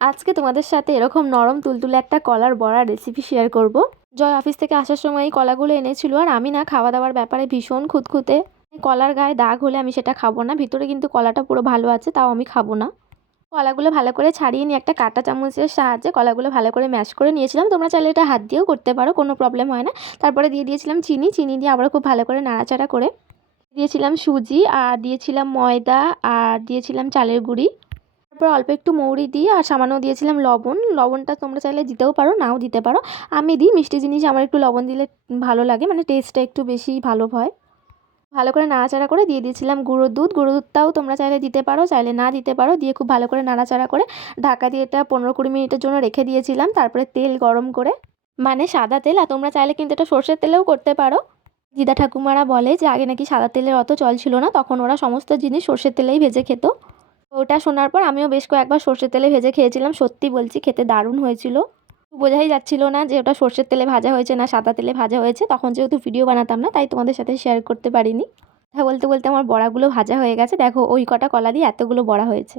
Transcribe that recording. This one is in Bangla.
আজকে তোমাদের সাথে এরকম নরম তুলতুলে একটা কলার বড়া রেসিপি শেয়ার করব। জয় অফিস থেকে আসার সময় এই কলাগুলো এনেছিল, আর আমি না খাওয়া দাওয়ার ব্যাপারে ভীষণ খুঁতখুঁতে। কলার গায়ে দাগ হলে আমি সেটা খাবো না, ভিতরে কিন্তু কলাটা পুরো ভালো আছে, তাও আমি খাবো না। কলাগুলো ভালো করে ছাড়িয়ে নিয়ে একটা কাঁটা চামচের সাহায্যে কলাগুলো ভালো করে ম্যাশ করে নিয়েছিলাম। তোমরা চাইলে এটা হাত দিয়েও করতে পারো, কোনো প্রবলেম হয় না। তারপরে দিয়ে দিয়েছিলাম চিনি, চিনি দিয়ে আবার খুব ভালো করে নাড়াচাড়া করে দিয়েছিলাম সুজি, আর দিয়েছিলাম ময়দা, আর দিয়েছিলাম চালের গুঁড়ি। তারপর অল্প একটু মৌরি দিয়ে আর সামান্য দিয়েছিলাম লবণ। লবণটা তোমরা চাইলে দিতেও পারো, নাও দিতে পারো। আমি দিই, মিষ্টি জিনিস আমার একটু লবণ দিলে ভালো লাগে, মানে টেস্টটা একটু বেশি ভালো হয়। ভালো করে নাড়াচাড়া করে দিয়ে দিয়েছিলাম গুঁড়ো দুধ। গুঁড়ো দুধটাও তোমরা চাইলে দিতে পারো, চাইলে না দিতে পারো। দিয়ে খুব ভালো করে নাড়াচাড়া করে ঢাকা দিয়ে এটা 15-20 মিনিটের জন্য রেখে দিয়েছিলাম। তারপরে তেল গরম করে, মানে সাদা তেল, আর তোমরা চাইলে কিন্তু এটা সর্ষের তেলেও করতে পারো। দিদা ঠাকুমারা বলে যে আগে নাকি সাদা তেলের অত চল ছিল না, তখন ওরা সমস্ত জিনিস সর্ষের তেলেই ভেজে খেত। ওটা শোনার পর আমিও বেশ কয়েকবার সর্ষের তেলে ভেজে খেয়েছিলাম, সত্যি বলছি খেতে দারুণ হয়েছিল। বোঝাই যাচ্ছিল না যে ওটা সর্ষের তেলে ভাজা হয়েছে না সাদা তেলে ভাজা হয়েছে, তখন যেহেতু ভিডিও বানাতাম না তাই তোমাদের সাথে শেয়ার করতে পারিনি। কথা বলতে বলতে আমার বড়াগুলো ভাজা হয়ে গেছে, দেখো ওই কটা কলা দিয়ে এতগুলো বড়া হয়েছে।